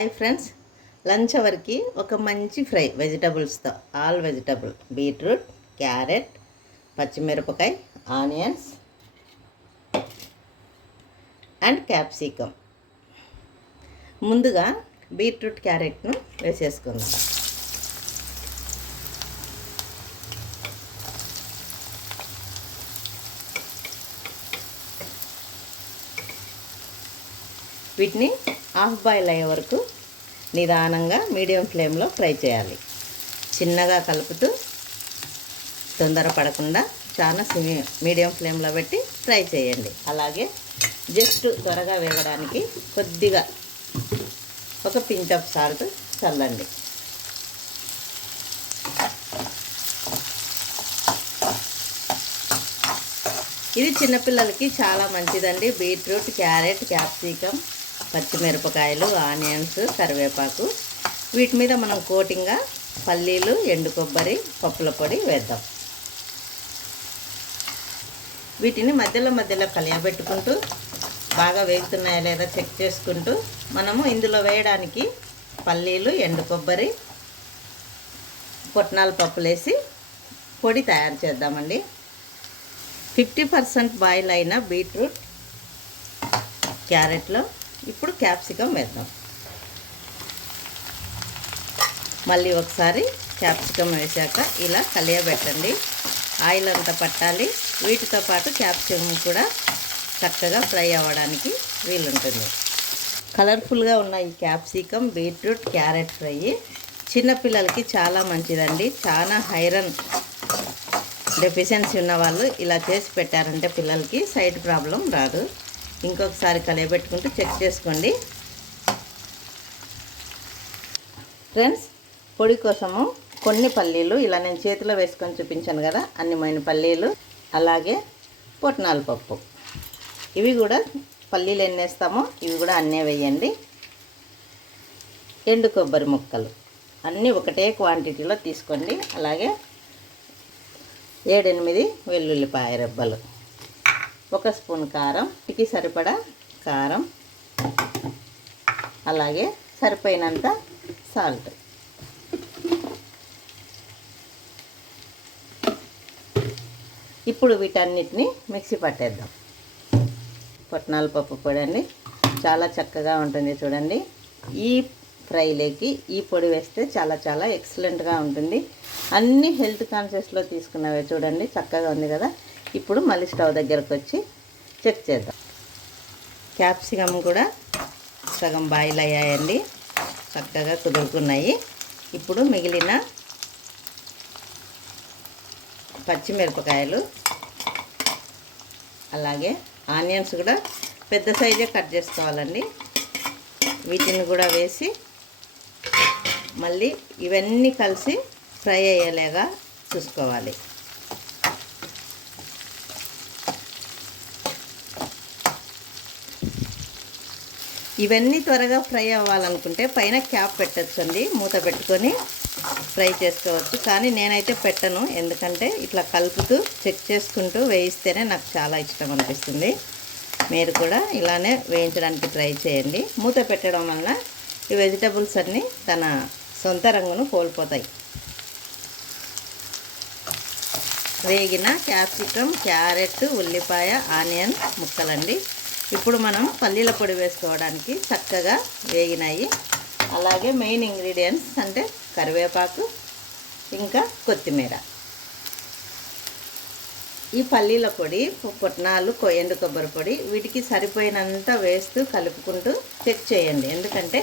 Hi friends. Lunch అవర్కి ఒక మంచి fry వెజిటబుల్స్తో. All vegetable. Beetroot carrot పచ్చిమిరపకాయ ఆనియన్స్ అండ్ క్యాప్సికమ్. ముందుగా బీట్రూట్ క్యారెట్ను వేసేసుకుందాం. వీటిని హాఫ్ బాయిల్ అయ్యే వరకు నిదానంగా మీడియం ఫ్లేమ్లో ఫ్రై చేయాలి. చిన్నగా కలుపుతూ తొందర పడకుండా చాలా సిమి మీడియం ఫ్లేమ్లో పెట్టి ఫ్రై చేయండి. అలాగే జస్ట్ త్వరగా వేగడానికి కొద్దిగా ఒక పించ్ ఆఫ్ సాల్ట్ చల్లండి. ఇది చిన్నపిల్లలకి చాలా మంచిదండి. బీట్రూట్ క్యారెట్ క్యాప్సికమ్ పచ్చిమిరపకాయలు ఆనియన్స్ కరివేపాకు. వీటి మీద మనం కోటింగ్గా పల్లీలు ఎండు కొబ్బరి పప్పుల పొడి వేద్దాం. వీటిని మధ్యలో మధ్యలో కలియబెట్టుకుంటూ బాగా వేగుతున్నాయా లేదా చెక్ చేసుకుంటూ మనము ఇందులో వేయడానికి పల్లీలు ఎండు కొబ్బరి పొట్నాల పప్పులేసి పొడి తయారు చేద్దామండి. ఫిఫ్టీ పర్సెంట్ బాయిల్ అయిన బీట్రూట్ క్యారెట్లో ఇప్పుడు క్యాప్సికమ్ వేద్దాం. మళ్ళీ ఒకసారి క్యాప్సికమ్ వేశాక ఇలా కలియబెట్టండి. ఆయిల్ అంతా పట్టాలి. వీటితో పాటు క్యాప్సికమ్ కూడా చక్కగా ఫ్రై అవ్వడానికి వీలుంటుంది. కలర్ఫుల్గా ఉన్న ఈ క్యాప్సికమ్ బీట్రూట్ క్యారెట్ ఫ్రై చిన్నపిల్లలకి చాలా మంచిదండి. చాలా ఐరన్ డెఫిషియన్సీ ఉన్న వాళ్ళు ఇలా చేసి పెట్టారంటే పిల్లలకి సైడ్ ప్రాబ్లం రాదు. ఇంకొకసారి కలియబెట్టుకుంటూ చెక్ చేసుకోండి. ఫ్రెండ్స్ పొడి కోసము కొన్ని పల్లీలు ఇలా నేను చేతిలో వేసుకొని చూపించాను కదా అన్నిమైన పల్లీలు అలాగే పొట్నాల పప్పు. ఇవి కూడా పల్లీలు ఎన్ని వేస్తామో ఇవి కూడా అన్నీ వేయండి. ఎండు కొబ్బరి ముక్కలు. అన్నీ ఒకటే క్వాంటిటీలో తీసుకోండి. అలాగే ఏడెనిమిది వెల్లుల్లిపాయ రెబ్బలు. ఒక స్పూన్ కారం ఇటుకి సరిపడా కారం అలాగే సరిపోయినంత సాల్ట్. ఇప్పుడు వీటన్నిటిని మిక్సీ పట్టేద్దాం. పొట్నాల పప్పు పొడి అండి చాలా చక్కగా ఉంటుంది చూడండి. ఈ ఫ్రైలోకి ఈ పొడి వేస్తే చాలా చాలా ఎక్సలెంట్గా ఉంటుంది. అన్ని హెల్త్ కాన్షియస్లో తీసుకున్నవే చూడండి. చక్కగా ఉంది కదా. ఇప్పుడు మళ్ళీ స్టవ్ దగ్గరకు వచ్చి చెక్ చేద్దాం. క్యాప్సికమ్ కూడా సగం బాయిల్ అయ్యాయండి. చక్కగా కుదురుకున్నాయి. ఇప్పుడు మిగిలిన పచ్చిమిరపకాయలు అలాగే ఆనియన్స్ కూడా పెద్ద సైజే కట్ చేసుకోవాలండి. వీటిని కూడా వేసి మళ్ళీ ఇవన్నీ కలిసి ఫ్రై అయ్యేలాగా చూసుకోవాలి. ఇవన్నీ త్వరగా ఫ్రై అవ్వాలనుకుంటే పైన క్యాప్ పెట్టచ్చండి మూత పెట్టుకొని ఫ్రై చేసుకోవచ్చు. కానీ నేనైతే పెట్టను ఎందుకంటే ఇట్లా కలుపుతూ చెక్ చేసుకుంటూ వేయిస్తేనే నాకు చాలా ఇష్టం అనిపిస్తుంది. మీరు కూడా ఇలానే వేయించడానికి ట్రై చేయండి. మూత పెట్టడం వలన ఈ వెజిటబుల్స్ అన్నీ తన సొంత రంగును కోల్పోతాయి. వేగిన క్యాప్సికం క్యారెట్ ఉల్లిపాయ ఆనియన్ ముక్కలండి. ఇప్పుడు మనం పల్లీల పొడి వేసుకోవడానికి చక్కగా వేగినాయి. అలాగే మెయిన్ ఇంగ్రీడియంట్స్ అంటే కరివేపాకు ఇంకా కొత్తిమీర. ఈ పల్లీల పొడి పుట్నాలు ఎండు కొబ్బరి పొడి వీటికి సరిపోయినంత వేస్తూ కలుపుకుంటూ చెక్ చేయండి. ఎందుకంటే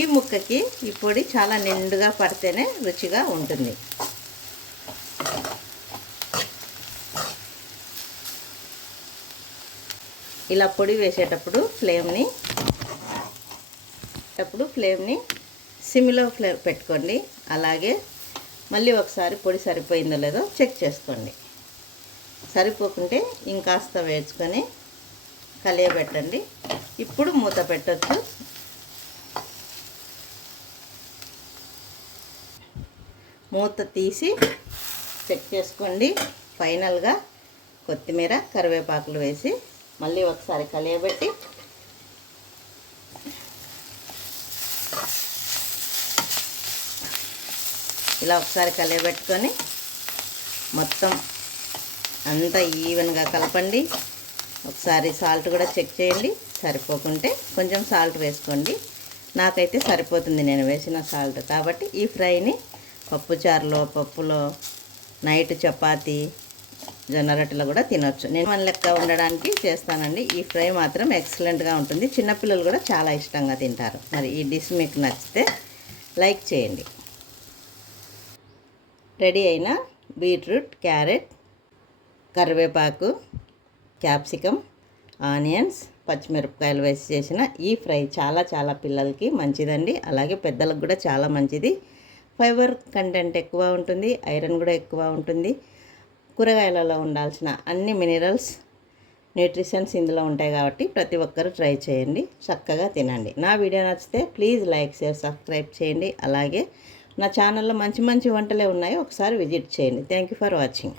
ఈ ముక్కకి ఈ పొడి చాలా నిండుగా పడితేనే రుచిగా ఉంటుంది. ఇలా పొడి వేసేటప్పుడు ఫ్లేమ్ని అప్పుడు ఫ్లేమ్ని సిమ్లో ఫ్లేమ్ పెట్టుకోండి. అలాగే మళ్ళీ ఒకసారి పొడి సరిపోయిందో లేదో చెక్ చేసుకోండి. సరిపోకుంటే ఇంకాస్త వేసుకొని కలియబెట్టండి. ఇప్పుడు మూత పెట్టచ్చు. మూత తీసి చెక్ చేసుకోండి. ఫైనల్గా కొత్తిమీర కరివేపాకులు వేసి మళ్ళీ ఒకసారి కలియబెట్టి ఇలా ఒకసారి కలియబెట్టుకొని మొత్తం అంతా ఈవెన్గా కలపండి. ఒకసారి సాల్ట్ కూడా చెక్ చేయండి. సరిపోకుంటే కొంచెం సాల్ట్ వేసుకోండి. నాకైతే సరిపోతుంది నేను వేసిన సాల్ట్. కాబట్టి ఈ ఫ్రైని పప్పుచారులో పప్పులో నైట్ చపాతీ జొన్న రొట్టెలో కూడా తినొచ్చు. నేను మన లెక్క ఉండడానికి చేస్తానండి. ఈ ఫ్రై మాత్రం ఎక్సలెంట్గా ఉంటుంది. చిన్నపిల్లలు కూడా చాలా ఇష్టంగా తింటారు. మరి ఈ డిష్ మీకు నచ్చితే లైక్ చేయండి. రెడీ అయిన బీట్రూట్ క్యారెట్ కరివేపాకు క్యాప్సికమ్ ఆనియన్స్ పచ్చిమిరపకాయలు వేసి చేసిన ఈ ఫ్రై చాలా చాలా పిల్లలకి మంచిదండి. అలాగే పెద్దలకు కూడా చాలా మంచిది. ఫైబర్ కంటెంట్ ఎక్కువ ఉంటుంది. ఐరన్ కూడా ఎక్కువ ఉంటుంది. కూరగాయలలో ఉండాల్సిన అన్ని మినరల్స్ న్యూట్రిషన్స్ ఇందులో ఉంటాయి కాబట్టి ప్రతి ఒక్కరూ ట్రై చేయండి చక్కగా తినండి. నా వీడియో నచ్చితే ప్లీజ్ లైక్ షేర్ సబ్స్క్రైబ్ చేయండి. అలాగే నా ఛానల్లో మంచి మంచి వంటలే ఉన్నాయి ఒకసారి విజిట్ చేయండి. Thank you for watching.